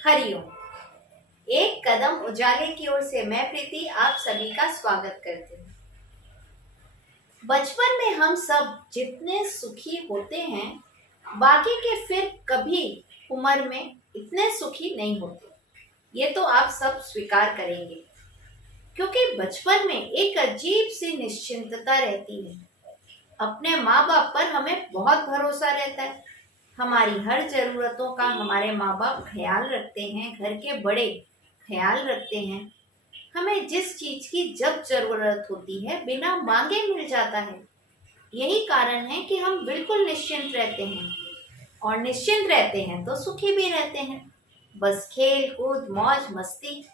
हरिओम। एक कदम उजाले की ओर से मैं प्रीति आप सभी का स्वागत करती हूँ। बचपन में हम सब जितने सुखी होते हैं, बाकी के फिर कभी उम्र में इतने सुखी नहीं होते। ये तो आप सब स्वीकार करेंगे, क्योंकि बचपन में एक अजीब सी निश्चिंतता रहती है। अपने माँ बाप पर हमें बहुत भरोसा रहता है। हमारी हर जरूरतों का हमारे माँ बाप ख्याल रखते हैं, घर के बड़े ख्याल रखते हैं। हमें जिस चीज की जब जरूरत होती है बिना मांगे मिल जाता है। यही कारण है कि हम बिल्कुल निश्चिंत रहते हैं, और निश्चिंत रहते हैं तो सुखी भी रहते हैं। बस खेल कूद मौज मस्ती,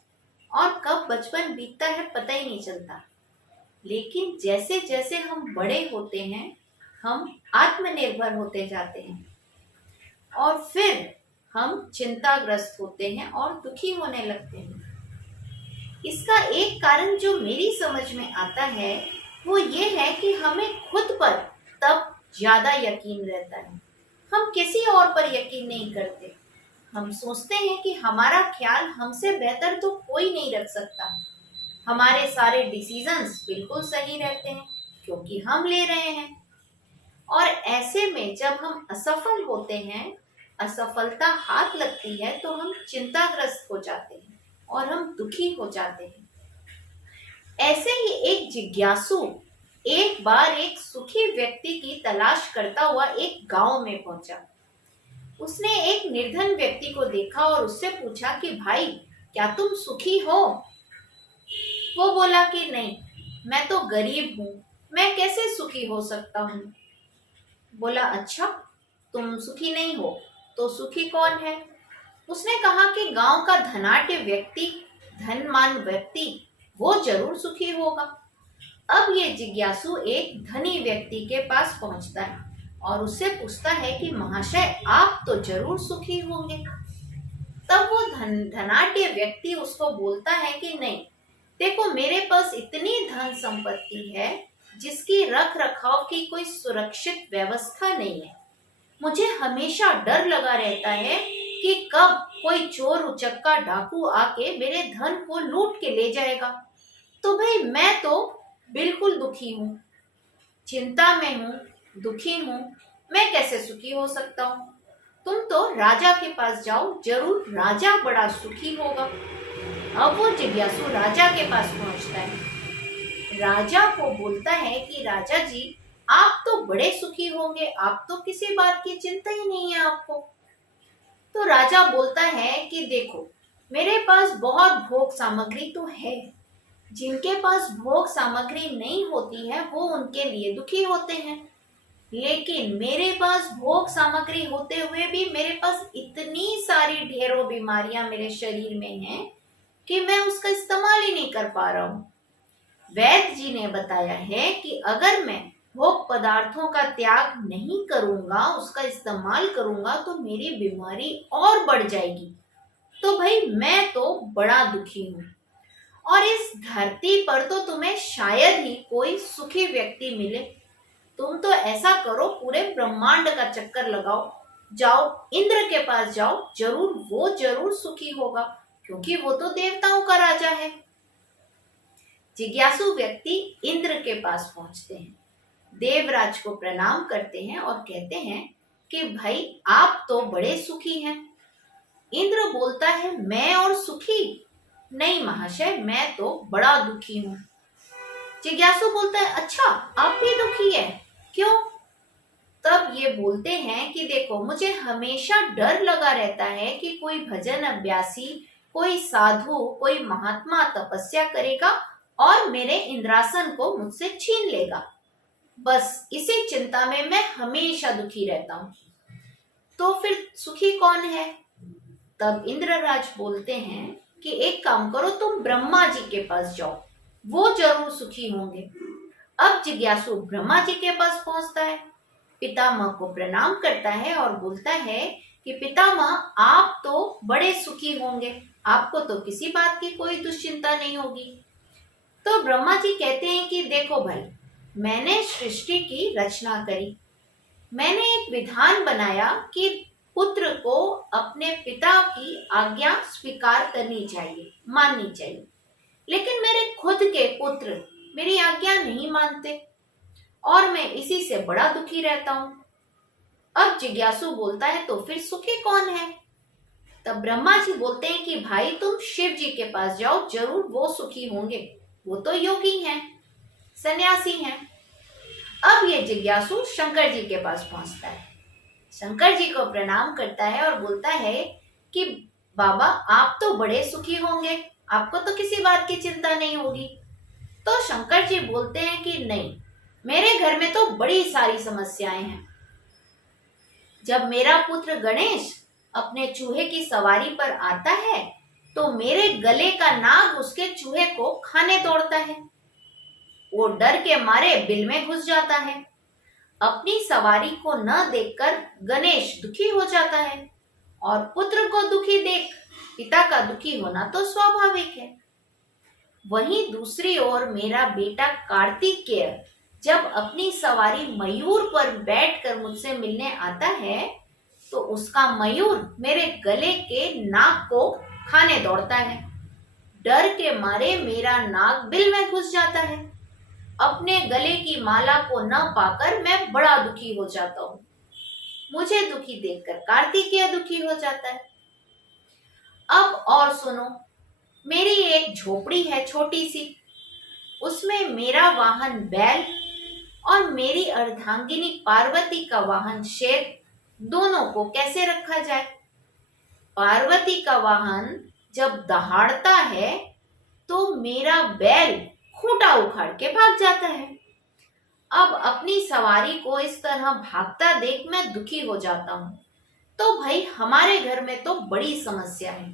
और कब बचपन बीतता है पता ही नहीं चलता। लेकिन जैसे जैसे हम बड़े होते हैं, हम आत्मनिर्भर होते जाते हैं, और फिर हम चिंताग्रस्त होते हैं और दुखी होने लगते हैं। इसका एक कारण जो मेरी समझ में आता है वो ये है कि हमें खुद पर तब ज्यादा यकीन रहता है। हम किसी और पर यकीन नहीं करते। हम सोचते हैं कि हमारा ख्याल हमसे बेहतर तो कोई नहीं रख सकता। हमारे सारे डिसीजंस बिल्कुल सही रहते हैं क्योंकि हम ले रहे हैं। और ऐसे में जब हम असफल होते हैं, असफलता हाथ लगती है, तो हम चिंताग्रस्त हो जाते हैं और हम दुखी हो जाते हैं। ऐसे ही एक जिज्ञासु एक बार एक सुखी व्यक्ति की तलाश करता हुआ एक गांव में पहुंचा। उसने एक निर्धन व्यक्ति को देखा और उससे पूछा कि भाई, क्या तुम सुखी हो? वो बोला कि नहीं, मैं तो गरीब हूँ, मैं कैसे सुखी हो सकता हूँ। बोला, अच्छा, तुम सुखी नहीं हो तो सुखी कौन है? उसने कहा कि गांव का धनाढ्य व्यक्ति, धनवान व्यक्ति, वो जरूर सुखी होगा। अब ये जिज्ञासु एक धनी व्यक्ति के पास पहुंचता है और उससे पूछता है कि महाशय, आप तो जरूर सुखी होंगे। तब वो धनाढ्य व्यक्ति उसको बोलता है कि नहीं, देखो, मेरे पास इतनी धन संपत्ति है जिसकी रख रखाव की कोई सुरक्षित व्यवस्था नहीं है। मुझे हमेशा डर लगा रहता है कि कब कोई चोर उचक्का डाकू आके मेरे धन को लूट के ले जाएगा। तो भाई, मैं तो बिल्कुल दुखी हूँ, चिंता में हूँ, दुखी हूँ। मैं कैसे सुखी हो सकता हूँ? तुम तो राजा के पास जाओ, जरूर राजा बड़ा सुखी होगा। अब वो जिज्ञासु राजा के पास पहुंचता है। राजा को बोलता है कि राजा जी, आप तो बड़े सुखी होंगे, आप तो किसी बात की चिंता ही नहीं है आपको। तो राजा बोलता है कि देखो, मेरे पास बहुत भोग सामग्री तो है। जिनके पास भोग सामग्री नहीं होती है वो उनके लिए दुखी होते हैं, लेकिन मेरे पास भोग सामग्री होते हुए भी मेरे पास इतनी सारी ढेरों बीमारियां मेरे शरीर में हैं कि मैं उसका इस्तेमाल ही नहीं कर पा रहा हूँ। वैद्य जी ने बताया है कि अगर मैं भोग पदार्थों का त्याग नहीं करूंगा, उसका इस्तेमाल करूंगा, तो मेरी बीमारी और बढ़ जाएगी। तो भाई, मैं तो बड़ा दुखी हूँ, और इस धरती पर तो तुम्हें शायद ही कोई सुखी व्यक्ति मिले। तुम तो ऐसा करो, पूरे ब्रह्मांड का चक्कर लगाओ, जाओ इंद्र के पास जाओ, जरूर वो जरूर सुखी होगा, क्योंकि वो तो देवताओं का राजा है। जिज्ञासु व्यक्ति इंद्र के पास पहुंचते हैं, देवराज को प्रणाम करते हैं और कहते हैं कि भाई, आप तो बड़े सुखी हैं। इंद्र बोलता है, मैं और सुखी नहीं महाशय, मैं तो बड़ा दुखी हूँ। जिज्ञासु बोलता है, अच्छा, आप भी दुखी है, क्यों? तब ये बोलते हैं कि देखो, मुझे हमेशा डर लगा रहता है कि कोई भजन अभ्यासी, कोई साधु, कोई महात्मा तपस्या करेगा और मेरे इंद्रासन को मुझसे छीन लेगा। बस इसी चिंता में मैं हमेशा दुखी रहता हूँ। तो फिर सुखी कौन है? तब इंद्रराज बोलते हैं कि एक काम करो, तुम ब्रह्मा जी के पास जाओ, वो जरूर सुखी होंगे। अब जिज्ञासु ब्रह्मा जी के पास पहुंचता है, पितामह को प्रणाम करता है और बोलता है कि पितामह, आप तो बड़े सुखी होंगे, आपको तो किसी बात की कोई दुश्चिंता नहीं होगी। तो ब्रह्मा जी कहते हैं कि देखो भाई, मैंने सृष्टि की रचना करी, मैंने एक विधान बनाया कि पुत्र को अपने पिता की आज्ञा स्वीकार करनी चाहिए, माननी चाहिए। लेकिन मेरे खुद के पुत्र मेरी आज्ञा नहीं मानते और मैं इसी से बड़ा दुखी रहता हूं। अब जिज्ञासु बोलता है, तो फिर सुखी कौन है? तब ब्रह्मा जी बोलते हैं कि भाई तुम शिव जी के पास जाओ, जरूर वो सुखी होंगे, वो तो योगी हैं, सन्यासी हैं। अब ये जिज्ञासु शंकर जी के पास पहुंचता है, शंकर जी को प्रणाम करता है और बोलता है कि बाबा आप तो बड़े सुखी होंगे, आपको तो किसी बात की चिंता नहीं होगी। तो शंकर जी बोलते हैं कि नहीं, मेरे घर में तो बड़ी सारी समस्याएं हैं। जब मेरा पुत्र गणेश अपने चूहे की सवारी पर आता है तो मेरे गले का नाग उसके चूहे को खाने दौड़ता है। वो डर के मारे बिल में घुस जाता है। अपनी सवारी को न देखकर गणेश दुखी हो जाता है और पुत्र को दुखी देख पिता का दुखी होना तो स्वाभाविक है। वहीं दूसरी ओर मेरा बेटा कार्तिकेय जब अपनी सवारी मयूर पर बैठकर मुझसे मिलने आता है तो उसका मयूर मेरे गले के नाग को खाने दौड़ता है। डर के मारे मेरा नाग बिल में घुस जाता है। अपने गले की माला को न पाकर मैं बड़ा दुखी हो जाता हूँ। मुझे दुखी देखकर कार्तिकेय दुखी हो जाता है। अब और सुनो, मेरी एक झोपड़ी है छोटी सी, उसमें मेरा वाहन बैल और मेरी अर्धांगिनी पार्वती का वाहन शेर, दोनों को कैसे रखा जाए? पार्वती का वाहन जब दहाड़ता है तो मेरा बैल खूंटा उखाड़ के भाग जाता है। अब अपनी सवारी को इस तरह भागता देख मैं दुखी हो जाता हूँ। तो भाई हमारे घर में तो बड़ी समस्या है,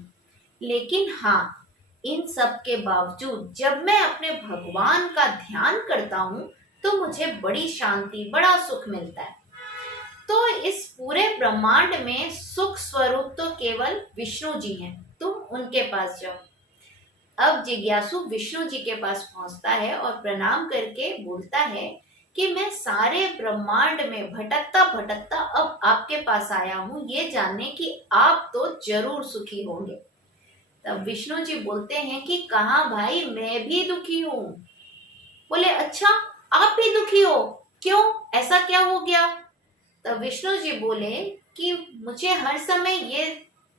लेकिन हाँ, इन सब के बावजूद जब मैं अपने भगवान का ध्यान करता हूँ तो मुझे बड़ी शांति, बड़ा सुख मिलता है। तो इस पूरे ब्रह्मांड में सुख स्वरूप तो केवल विष्णु जी हैं, तुम उनके पास जाओ। अब जिज्ञासु विष्णु जी के पास पहुंचता है और प्रणाम करके बोलता है कि मैं सारे ब्रह्मांड में भटकता भटकता अब आपके पास आया हूँ, ये जानने कि आप तो जरूर सुखी होंगे। तब विष्णु जी बोलते हैं कि कहाँ भाई, मैं भी दुखी हूँ। बोले अच्छा, आप भी दुखी हो, क्यों, ऐसा क्या हो गया? तब विष्णु जी बोले कि मुझे हर समय ये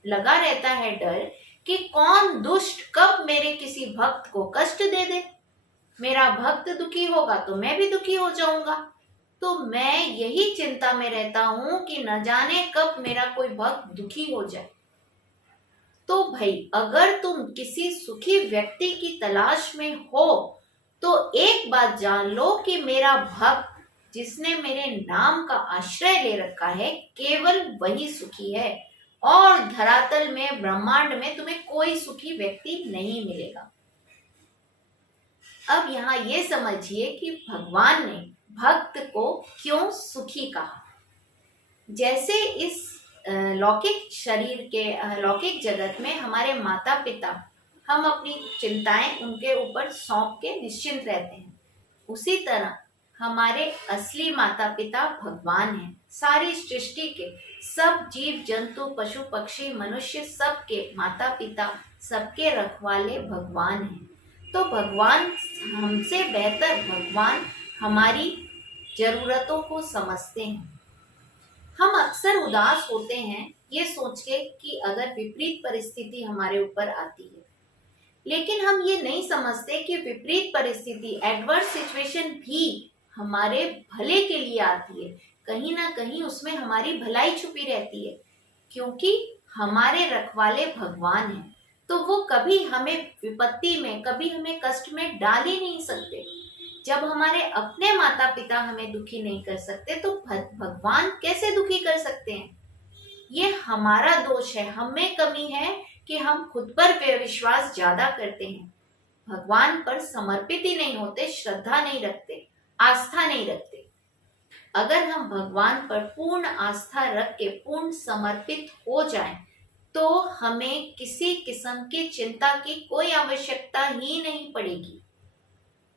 लगा रहता है डर कि कौन दुष्ट कब मेरे किसी भक्त को कष्ट दे दे। मेरा भक्त दुखी होगा तो मैं भी दुखी हो जाऊंगा। तो मैं यही चिंता में रहता हूं कि न जाने कब मेरा कोई भक्त दुखी हो जाए। तो भाई अगर तुम किसी सुखी व्यक्ति की तलाश में हो तो एक बात जान लो कि मेरा भक्त जिसने मेरे नाम का आश्रय ले रखा है केवल वही सुखी है, और धरातल में ब्रह्मांड में तुम्हें कोई सुखी व्यक्ति नहीं मिलेगा। अब यहाँ ये समझिए कि भगवान ने भक्त को क्यों सुखी कहा। जैसे इस लौकिक शरीर के लौकिक जगत में हमारे माता पिता, हम अपनी चिंताएं उनके ऊपर सौंप के निश्चिंत रहते हैं, उसी तरह हमारे असली माता पिता भगवान हैं। सारी सृष्टि के सब जीव जंतु पशु पक्षी मनुष्य सबके माता पिता, सबके रखवाले भगवान हैं। तो भगवान हमसे बेहतर, भगवान हमारी जरूरतों को समझते हैं। हम अक्सर उदास होते हैं ये सोच के कि अगर विपरीत परिस्थिति हमारे ऊपर आती है, लेकिन हम ये नहीं समझते कि विपरीत परिस्थिति, एडवर्स सिचुएशन भी हमारे भले के लिए आती है। कहीं ना कहीं उसमें हमारी भलाई छुपी रहती है, क्योंकि हमारे रखवाले भगवान हैं। तो वो कभी हमें विपत्ति में, कभी हमें कष्ट में डाल ही नहीं सकते। जब हमारे अपने माता पिता हमें दुखी नहीं कर सकते तो भगवान कैसे दुखी कर सकते हैं? ये हमारा दोष है, हमें कमी है कि हम खुद पर विश्वास ज्यादा करते हैं, भगवान पर समर्पित ही नहीं होते, श्रद्धा नहीं रखते, आस्था नहीं रखते। अगर हम भगवान पर पूर्ण आस्था रख के पूर्ण समर्पित हो जाएं, तो हमें किसी किस्म की चिंता की कोई आवश्यकता ही नहीं पड़ेगी।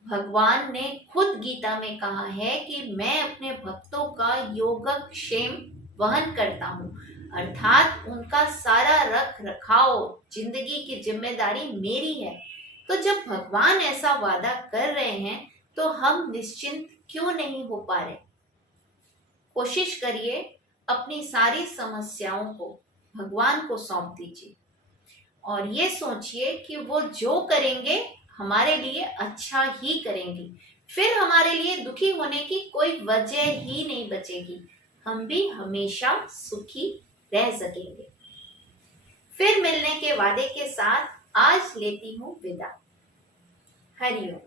भगवान ने खुद गीता में कहा है कि मैं अपने भक्तों का योगक्षेम वहन करता हूँ। अर्थात उनका सारा रख रखाव, जिंदगी की जिम्मेदारी मेरी है। तो जब भगवान ऐसा वादा कर रहे हैं तो हम निश्चिंत क्यों नहीं हो पा रहे? कोशिश करिए अपनी सारी समस्याओं को भगवान को सौंप दीजिए और ये सोचिए कि वो जो करेंगे हमारे लिए अच्छा ही करेंगे। फिर हमारे लिए दुखी होने की कोई वजह ही नहीं बचेगी। हम भी हमेशा सुखी रह सकेंगे। फिर मिलने के वादे के साथ आज लेती हूँ विदा। हरिओम।